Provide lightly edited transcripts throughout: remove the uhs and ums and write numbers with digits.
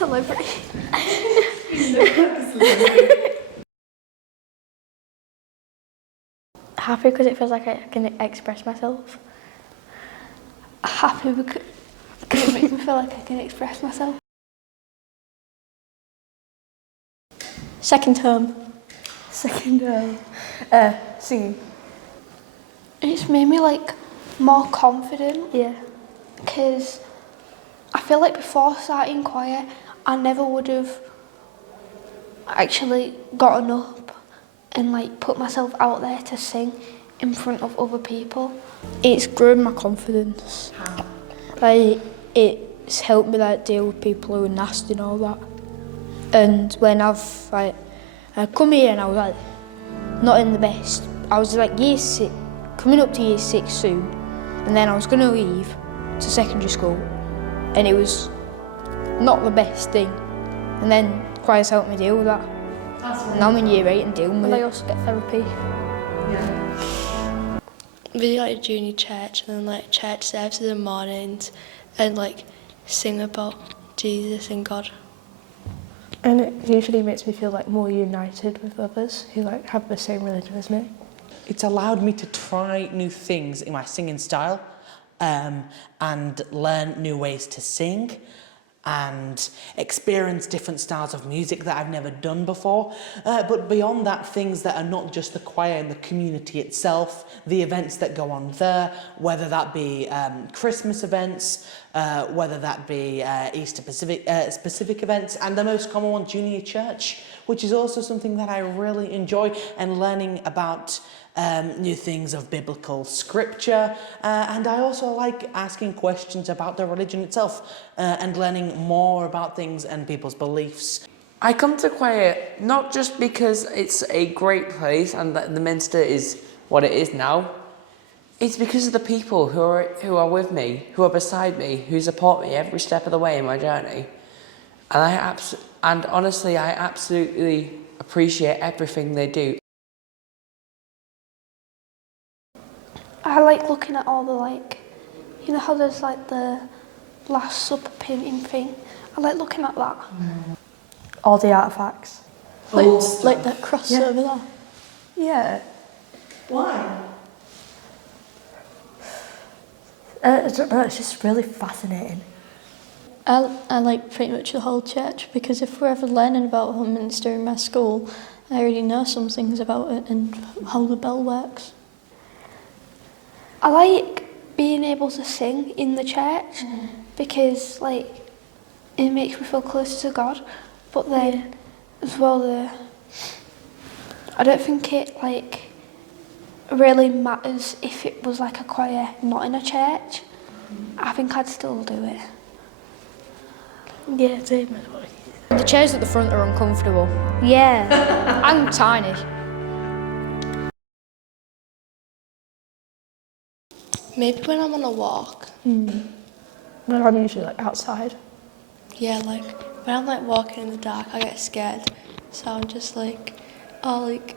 celebrity. Happy because it feels like I can express myself. Happy because it makes me feel like I can express myself. Second term. Singing. It's made me like more confident. Yeah. Because I feel like before starting choir, I never would have actually gotten up and like put myself out there to sing in front of other people. It's grown my confidence. How? Like, it's helped me like deal with people who are nasty and all that. And when I come here and I was like not in the best. I was like year 6, coming up to year 6 soon, and then I was going to leave to secondary school, and it was not the best thing. And then choir's helped me deal with that. Now I'm in year 8 and dealing with And it. I also get therapy. Yeah. Really like junior church and then like church services in the mornings and like sing about Jesus and God. And it usually makes me feel like more united with others who like have the same religion as me. It's allowed me to try new things in my singing style and learn new ways to sing and experience different styles of music that I've never done before. But beyond that, things that are not just the choir and the community itself, the events that go on there, whether that be Christmas events, whether that be Easter specific events, and the most common one, junior church, which is also something that I really enjoy, and learning about new things of biblical scripture, and I also like asking questions about the religion itself and learning more about things and people's beliefs. I come to choir not just because it's a great place and that the Minster is what it is now. It's because of the people who are with me, who are beside me, who support me every step of the way in my journey. And honestly, I absolutely appreciate everything they do. I like looking at all the like, you know how there's like the Last Supper painting thing? I like looking at that. All the artefacts. Like that cross over there. Yeah. Why? I don't know, it's just really fascinating. I like pretty much the whole church because if we're ever learning about Minster in my school, I already know some things about it and how the bell works. I like being able to sing in the church because like it makes me feel closer to God, but then as well I don't think it like really matters if it was like a choir not in a church. I think I'd still do it. Yeah, same. The chairs at the front are uncomfortable. Yeah. I'm tiny. Maybe when I'm on a walk. But I'm usually like outside. Yeah, like when I'm like walking in the dark, I get scared. So I'm just like, oh, like,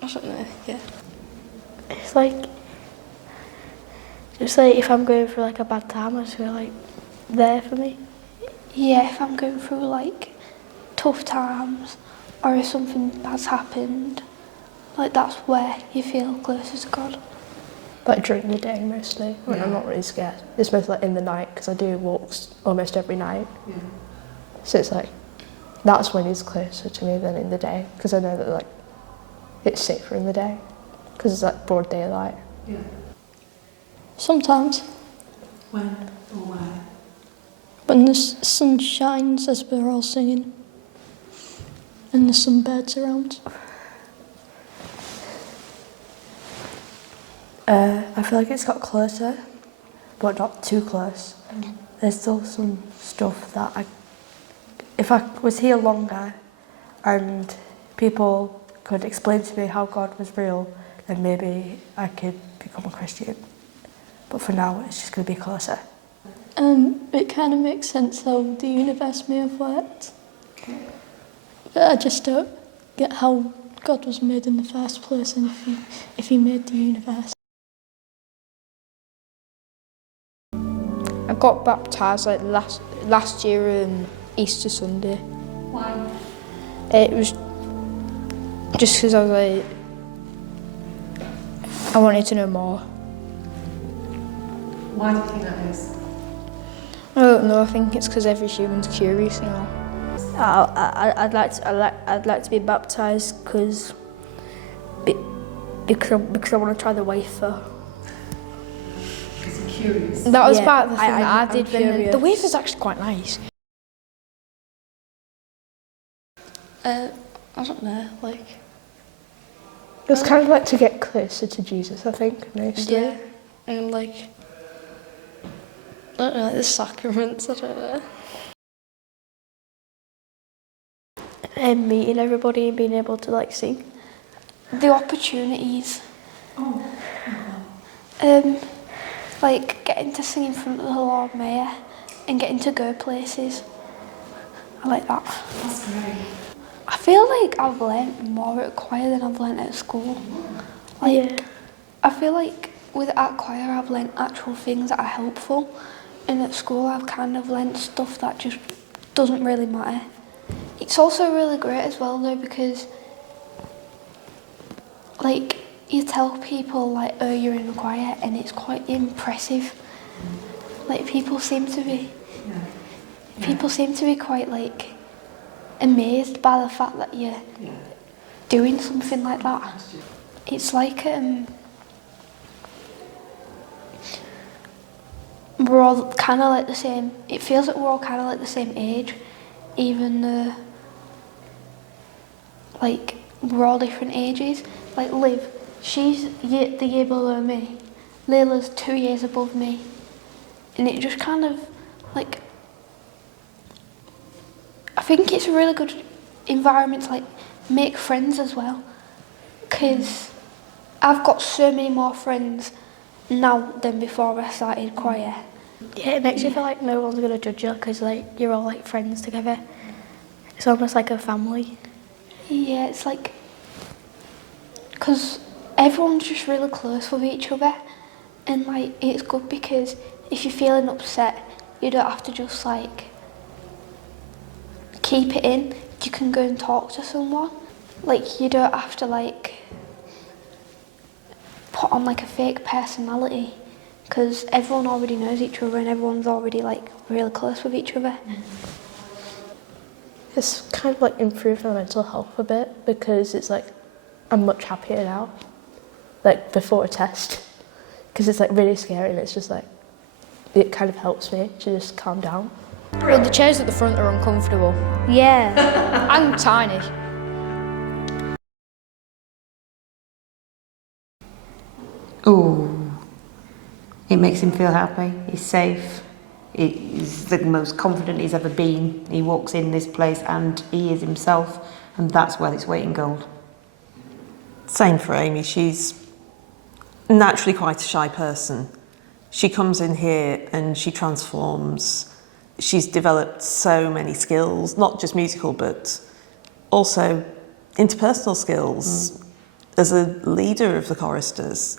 I don't know, yeah. It's like, just like if I'm going through like a bad time, I just feel like there for me. Yeah, if I'm going through like tough times or if something bad's happened, like that's where you feel closer to God. Like during the day mostly, when I'm not really scared. It's mostly like in the night because I do walks almost every night. Yeah. So it's like, that's when he's closer to me than in the day because I know that like it's safer in the day because it's like broad daylight. Yeah. Sometimes, When or where? when the sun shines as we're all singing and there's some birds around. I feel like it's got closer, but not too close. There's still some stuff that if I was here longer and people could explain to me how God was real, then maybe I could become a Christian. But for now, it's just going to be closer. It kind of makes sense how the universe may have worked. But I just don't get how God was made in the first place and if he made the universe. I got baptised like last year Easter Sunday. Why? It was just because I was like, I wanted to know more. Why do you think that is? I don't know. I think it's because every human's curious, you know. I'd like to be baptised because I want to try the wafer. Because you're curious. That was Yeah, part of the thing that I I'm did. When curious. the wafer's actually quite nice. I don't know, like, It's kind of like to get closer to Jesus, I think, mostly. yeah, and like, I don't know, like the sacraments, I don't know. And meeting everybody and being able to like sing. The opportunities. Oh. Like getting to sing in front of the Lord Mayor and getting to go places. I like that. That's great. I feel like I've learnt more at choir than I've learnt at school. Like, I feel like at choir I've learnt actual things that are helpful, and at school I've kind of learnt stuff that just doesn't really matter. It's also really great as well though, because like you tell people like, oh, you're in a choir, and it's quite impressive. Like people seem to be quite like amazed by the fact that you're doing something like that. It's like we're all kind of like the same. It feels like we're all kind of like the same age, even though like we're all different ages. Like Liv, she's the year below me. Layla's 2 years above me, and it just kind of like, I think it's a really good environment to like make friends as well, because I've got so many more friends now than before I started choir. Yeah, it makes you feel like no one's going to judge you because like you're all like friends together. It's almost like a family. Yeah, it's like, because everyone's just really close with each other, and like it's good because if you're feeling upset, you don't have to just like keep it in. You can go and talk to someone. Like you don't have to like put on like a fake personality, because everyone already knows each other and everyone's already like really close with each other. It's kind of like improved my mental health a bit because it's like I'm much happier now, like before a test, because it's like really scary and it's just like it kind of helps me to just calm down. Well, the chairs at the front are uncomfortable. Yeah. And tiny. Oh, it makes him feel happy. He's safe. He's the most confident he's ever been. He walks in this place and he is himself, and that's worth its weight in gold. Same for Amy. She's naturally quite a shy person. She comes in here and she transforms. She's developed so many skills, not just musical, but also interpersonal skills as a leader of the choristers.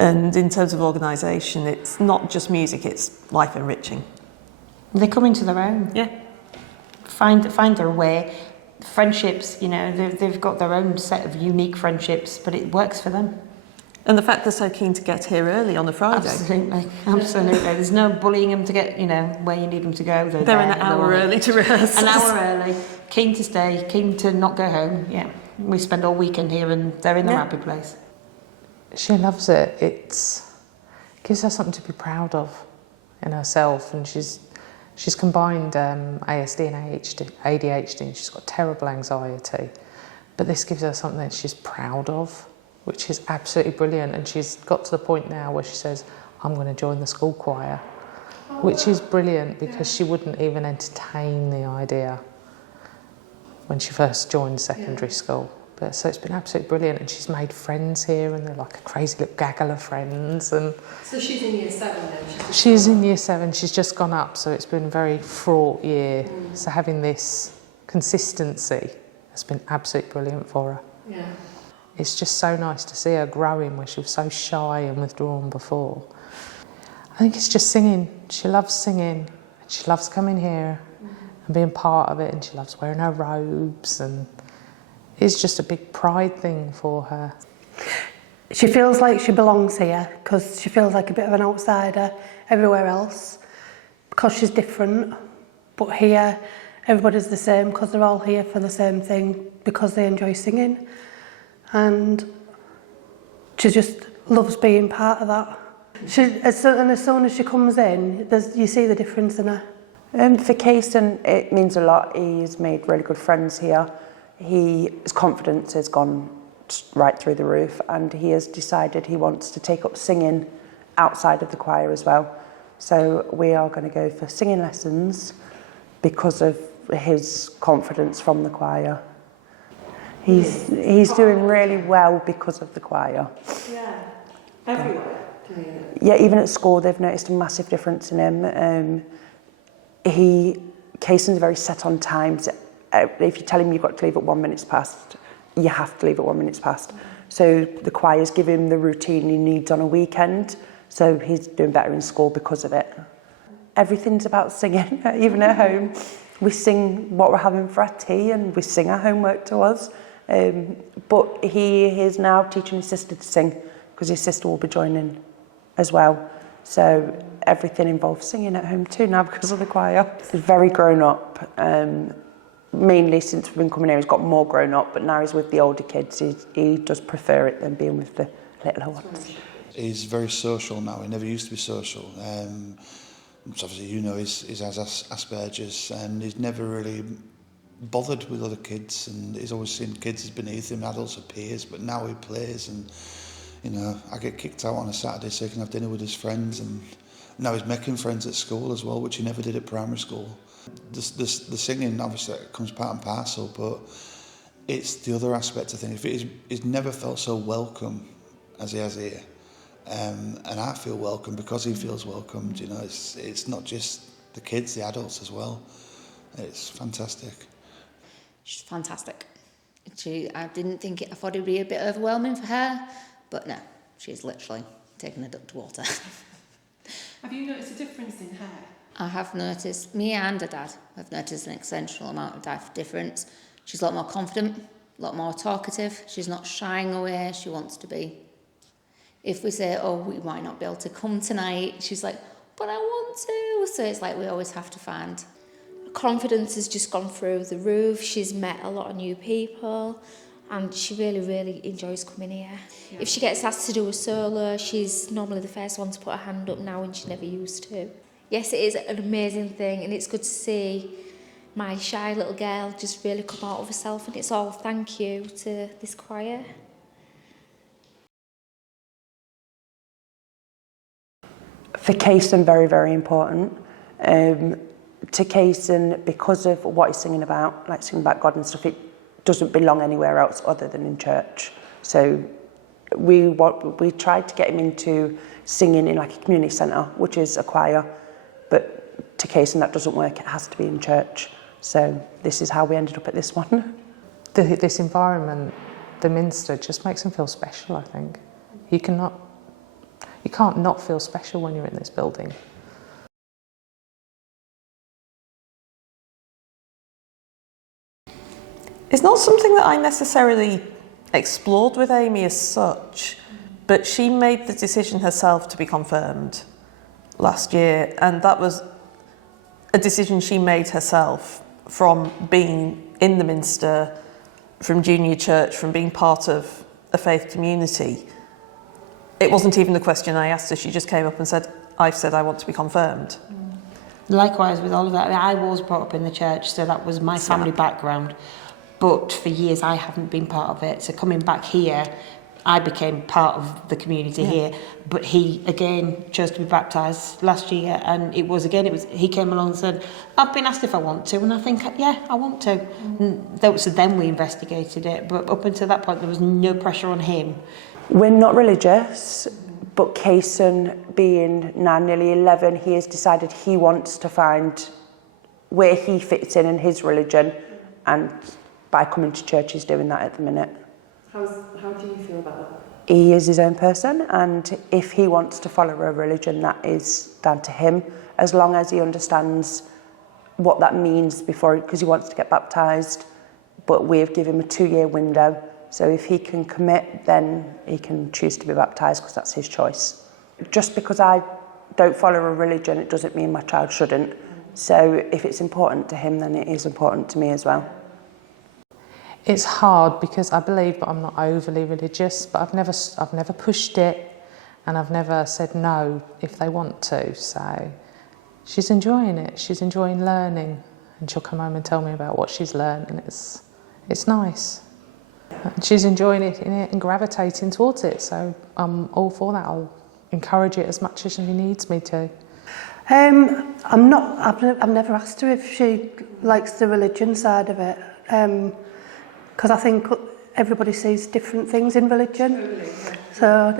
And in terms of organisation, it's not just music, it's life enriching. They come into their own. Yeah. Find their way. Friendships, you know, they've got their own set of unique friendships, but it works for them. And the fact they're so keen to get here early on a Friday. Absolutely. There's no bullying them to get, you know, where you need them to go. They're an hour early to rehearse. An hour early, keen to stay, keen to not go home. Yeah, we spend all weekend here and they're in their happy place. She loves it. It gives her something to be proud of in herself, and she's combined ASD and ADHD, and she's got terrible anxiety. But this gives her something that she's proud of, which is absolutely brilliant. And she's got to the point now where she says, I'm going to join the school choir, which is brilliant because she wouldn't even entertain the idea when she first joined secondary school. But so it's been absolutely brilliant, and she's made friends here, and they're like a crazy little gaggle of friends. And So she's in year 7 then? she's in year 7, she's just gone up, so it's been a very fraught year. So having this consistency has been absolutely brilliant for her. Yeah. It's just so nice to see her growing where she was so shy and withdrawn before. I think it's just singing. She loves singing. She loves coming here and being part of it, and she loves wearing her robes, and it's just a big pride thing for her. She feels like she belongs here because she feels like a bit of an outsider everywhere else because she's different. But here, everybody's the same because they're all here for the same thing because they enjoy singing. And she just loves being part of that. And as soon as she comes in, you see the difference in her. For Kason, it means a lot. He's made really good friends here. His confidence has gone right through the roof, and he has decided he wants to take up singing outside of the choir as well. So we are going to go for singing lessons because of his confidence from the choir. He's doing really well because of the choir. Yeah, everywhere. Yeah, even at school they've noticed a massive difference in him. Kason's very set on times. If you tell him you've got to leave at 1 minute past, you have to leave at 1 minute past. So the choirs give him the routine he needs on a weekend, so he's doing better in school because of it. Everything's about singing, even at home. We sing what we're having for our tea and we sing our homework to us. But he is now teaching his sister to sing because his sister will be joining as well. So everything involves singing at home too now because of the choir. He's very grown up. Mainly since we've been coming here, he's got more grown up, but now he's with the older kids. He does prefer it than being with the littler ones. He's very social now. He never used to be social. So obviously, you know, he has Asperger's, and he's never really bothered with other kids, and he's always seen kids as beneath him, adults are peers, but now he plays, and you know, I get kicked out on a Saturday so he can have dinner with his friends, and now he's making friends at school as well, which he never did at primary school. The singing, obviously, comes part and parcel, but it's the other aspect of things. He's never felt so welcome as he has here. And I feel welcome because he feels welcomed. You know, it's not just the kids, the adults as well. It's fantastic. She's fantastic. I thought it would be a bit overwhelming for her, but no, she's literally taken a duck to water. Have you noticed a difference in her? I have noticed, me and her dad have noticed an essential amount of difference. She's a lot more confident, a lot more talkative. She's not shying away, she wants to be. If we say, oh, we might not be able to come tonight, she's like, but I want to. So it's like we always have to find. Confidence has just gone through the roof. She's met a lot of new people and she really, really enjoys coming here. Yeah. If she gets asked to do a solo, she's normally the first one to put her hand up now and she never used to. Yes, it is an amazing thing and it's good to see my shy little girl just really come out of herself, and it's all thank you to this choir. For Kason, very, very important. To Kason, because of what he's singing about, like singing about God and stuff, it doesn't belong anywhere else other than in church. So we tried to get him into singing in like a community centre, which is a choir, but to Kason that doesn't work, it has to be in church. So this is how we ended up at this one. This environment, the Minster, just makes him feel special, I think. You can't not feel special when you're in this building. It's not something that I necessarily explored with Amy as such, but she made the decision herself to be confirmed last year, and that was a decision she made herself from being in the Minster, from junior church, from being part of a faith community. It wasn't even the question I asked her, she just came up and said, I've said I want to be confirmed. Likewise with all of that, I was brought up in the church, so that was my family background. But for years I haven't been part of it. So coming back here, I became part of the community here. But he again chose to be baptised last year, and he came along and said, I've been asked if I want to, and I think, yeah, I want to. So then we investigated it, but up until that point there was no pressure on him. We're not religious, but Kason, being now nearly 11, he has decided he wants to find where he fits in his religion, and by coming to church he's doing that at the minute. How do you feel about that? He is his own person, and if he wants to follow a religion, that is down to him, as long as he understands what that means before, because he wants to get baptised, but we've given him a 2-year window. So if he can commit, then he can choose to be baptised because that's his choice. Just because I don't follow a religion, it doesn't mean my child shouldn't. So if it's important to him, then it is important to me as well. It's hard because I believe, but I'm not overly religious, but I've never pushed it, and I've never said no if they want to. So she's enjoying it. She's enjoying learning, and she'll come home and tell me about what she's learned, and it's nice. And she's enjoying it and gravitating towards it. So I'm all for that. I'll encourage it as much as she needs me to. I've never asked her if she likes the religion side of it, because I think everybody sees different things in religion. So,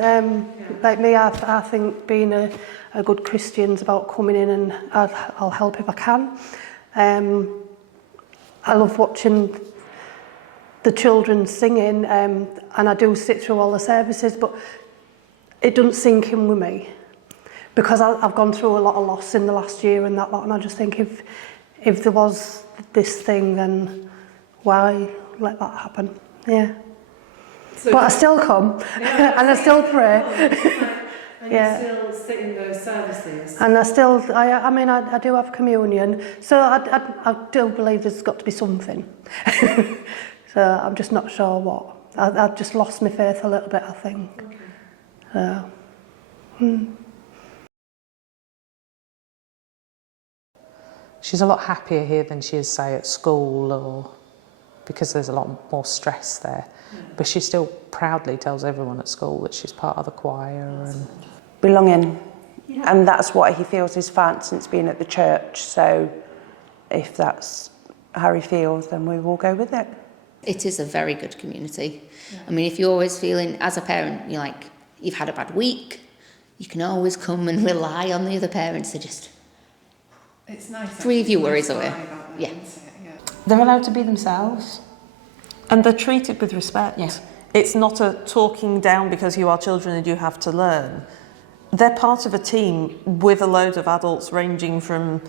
like me, I think being a good Christian's about coming in and I'll help if I can. I love watching the children singing, and I do sit through all the services, but it doesn't sink in with me. Because I've gone through a lot of loss in the last year and that lot, and I just think if there was this thing, then why let that happen? Yeah. So but I still come, and I still pray. And yeah. you still sit in those services. And I do have communion, so I do believe there's got to be something. So I'm just not sure what. I've just lost my faith a little bit, I think. Okay. So. She's a lot happier here than she is, say, at school, or because there's a lot more stress there. But she still proudly tells everyone at school that she's part of the choir. And belonging. Yeah. And that's what he feels he's found since being at the church. So if that's how he feels, then we will go with it. It is a very good community. Yeah. I mean, if you're always feeling, as a parent, you're like, you've had a bad week, you can always come and rely on the other parents to just... It's nice. Grieve your worries away. Yeah. They're allowed to be themselves. And they're treated with respect. Yes. It's not a talking down because you are children and you have to learn. They're part of a team with a load of adults ranging from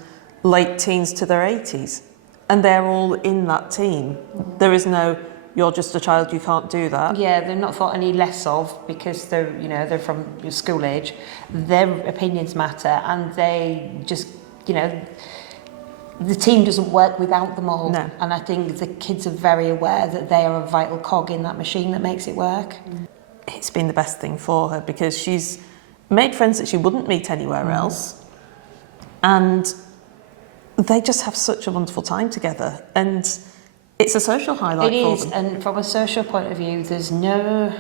late teens to their 80s. And they're all in that team. There is no, you're just a child, you can't do that. Yeah, they're not thought any less of because they're from school age. Their opinions matter, and they just, the team doesn't work without them all. No. And I think the kids are very aware that they are a vital cog in that machine that makes it work. It's been the best thing for her because she's made friends that she wouldn't meet anywhere else. And they just have such a wonderful time together. And it's a social highlight for them. And from a social point of view, there's no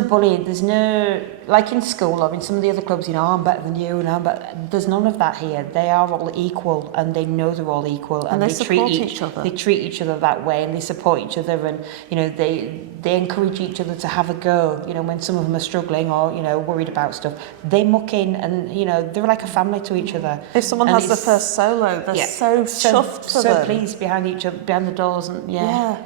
bullying, there's no, like in school or in some of the other clubs, I'm better than you, but there's none of that here. They are all equal, and they know they're all equal, and they support each other. They treat each other that way, and they support each other, and they encourage each other to have a go. When some of them are struggling or worried about stuff, they muck in, and they're like a family to each other. If someone has the first solo, they're so chuffed for them. So pleased behind the doors, and yeah.